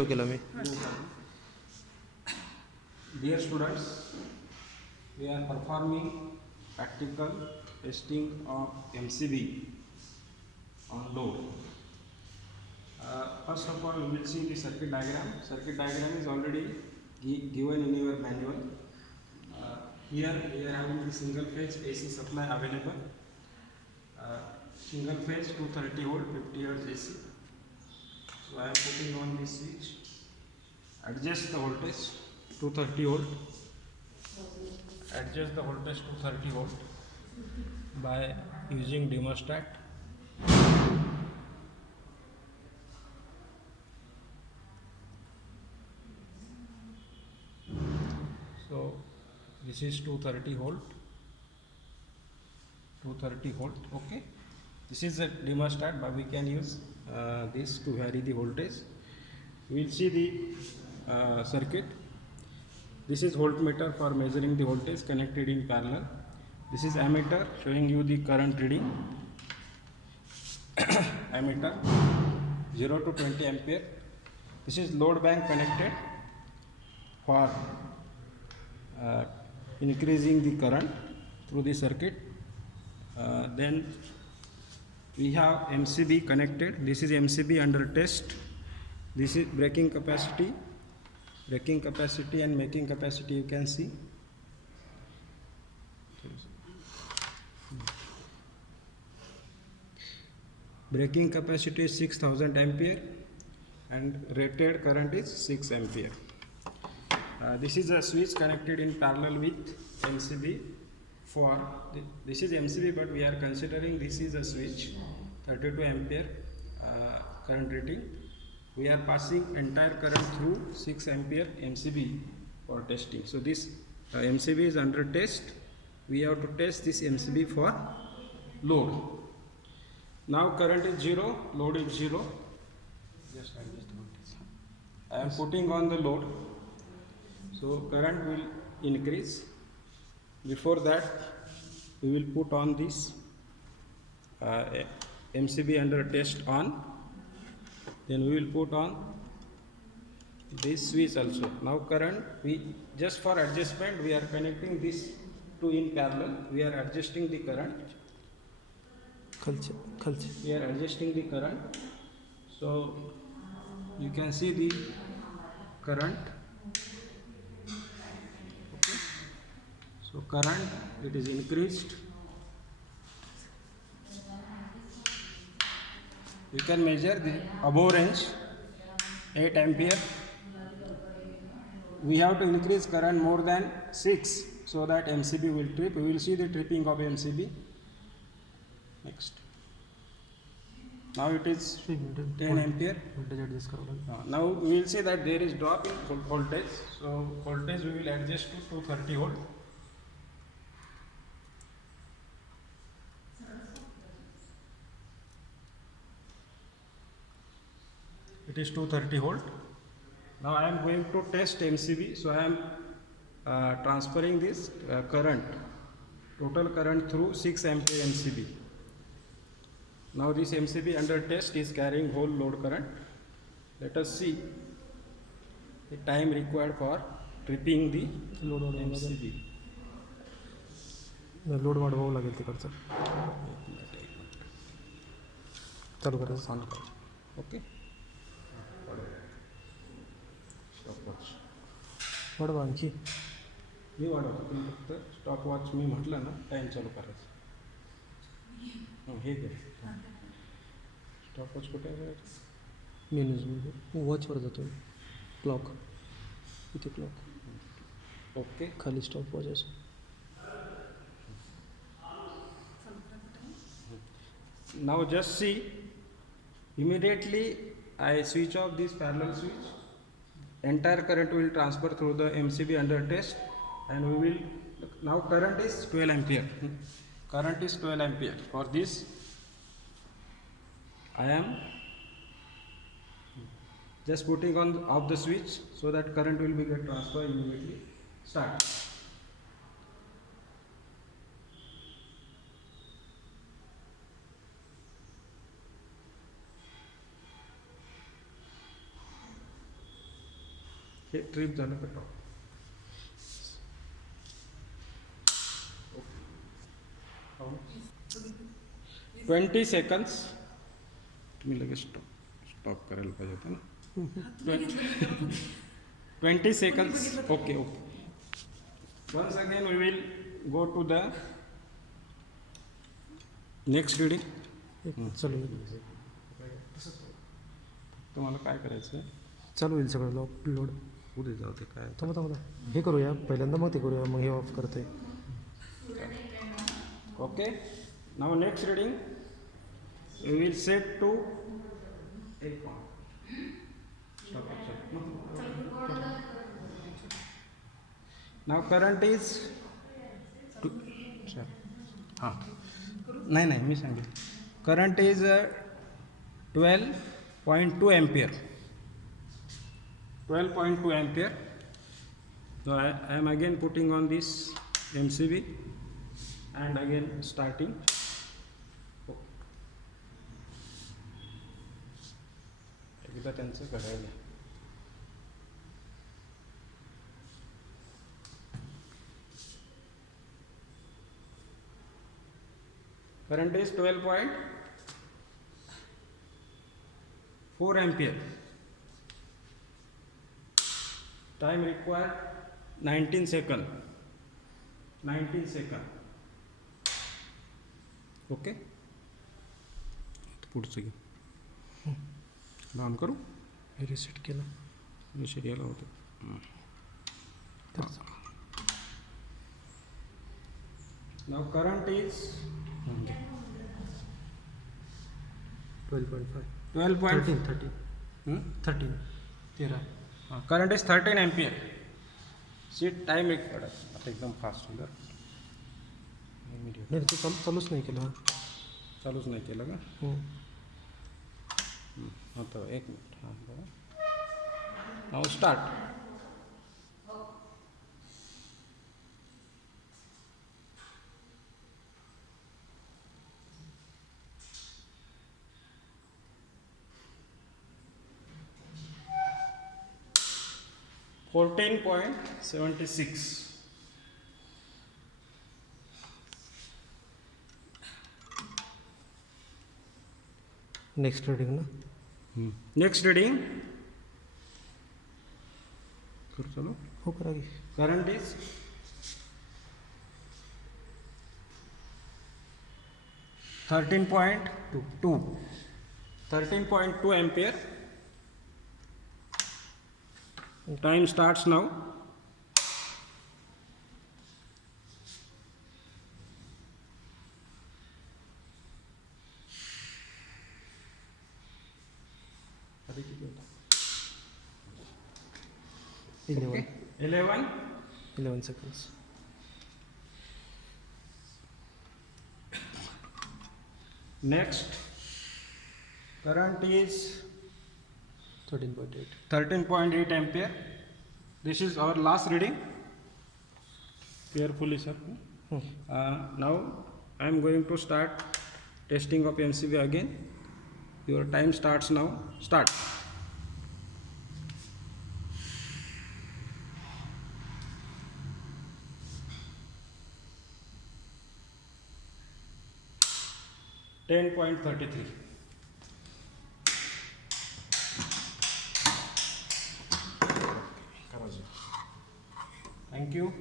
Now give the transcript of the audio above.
केलं. Dear students, we are performing practical testing of MCB on load. First of all, we will see the circuit diagram. Circuit diagram is already given in your manual. Here we are having the single phase AC supply available. Single phase 230 volt 50 Hz AC. So I am putting on this switch. Adjust the voltage 230 volt. Adjust the voltage to 30 volt by using thermostat. So this is 230 volt. 230 volt. Okay. This is a thermostat, but we can use this to vary the voltage. We will see the circuit. This is voltmeter for measuring the voltage connected in parallel. This is ammeter showing you the current reading. Ammeter 0 to 20 ampere. This is load bank connected for increasing the current through the circuit. Then we have MCB connected. This is MCB under test. This is breaking capacity and making capacity, you can see. Breaking capacity is 6000 ampere and rated current is 6 ampere. This is a switch connected in parallel with MCB. This is MCB, but we are considering this is a switch 32 ampere current rating. We are passing entire current through 6 ampere MCB for testing. So this MCB is under test. We have to test this MCB for load. Now current is 0, load is 0. Just adjust the voltage. I am putting on the load. So current will increase. Before that, we will put on this MCB under test on. Then we will put on this switch also. Now current, we just for adjustment we are connecting this two in parallel. We are adjusting the current. We are adjusting the current. So you can see the current. Okay. So current, it is increased. You can measure the above range 8 ampere. We have to increase current more than 6 so that MCB will trip. We will see the tripping of MCB. Next. Now it is 10 ampere. Now we will see that there is drop in voltage. So voltage we will adjust to 230 volt. It is 230 volt. Now I am going to test MCB. So I am transferring this current, total current through 6 ampere MCB. Now this MCB under test is carrying whole load current. Let us see the time required for tripping the load MCB. Load वाढवावं लागेल तिकडचं. चालू करायचं. Okay. वाढवा आणखी. मी वाढवतो पण फक्त स्टॉप वॉच मी म्हटलं ना टाईम चालू करायचं. हे घे. स्टॉप वॉच कुठे आहे? मेनूजमध्ये वॉचवर जातो. क्लॉक इथे क्लॉक. ओके. खाली स्टॉप वॉच असं. Now just see, immediately I switch off this parallel switch. Entire current will transfer through the MCB under test, and we will, now current is 12 ampere. Current is 12 ampere. For this, I am just putting on off the switch so that current will be get transferred immediately. Start. Hey trip झालं का top 20 seconds तुम्ही लगेच stop करायला पाहिजे होतं ना 20 seconds okay once again we will go to the next reading चालू होईल तुम्हाला काय करायचं आहे चालू होईल सगळं लॉक लोड उद्या जाऊ ते काय थांबा हे करूया पहिल्यांदा मग ते करूया मग हे ऑफ करतोय okay now next reading we will set to 8 point now current is हां नाही मी सांगेल current is 12.2 ampere 12.2 ampere so I am again putting on this MCB and again starting एकदा त्यांचं करायला current is 12.4 ampere time required 19 second okay पुढचं घे on करू हे reset केलं सिरियल होतं now current is 12.5 12.13 current is 13 ampere सी time एक पडत आता एकदम फास्ट सुंदर नाही ते चालूच नाही केलं चालूच नाही केलं का आता एक मिनिट हां बघा नाव स्टार्ट $14.76 नेक्स्ट रीडिंग ना नेक्स्ट रीडिंग करू चलो हो करा की current is 13.2 ampere time starts now eleven 11 seconds next current is 13.8 13.8 ampere this is our last reading carefully sir now I am going to start testing of MCB again your time starts now start $10.33 thank you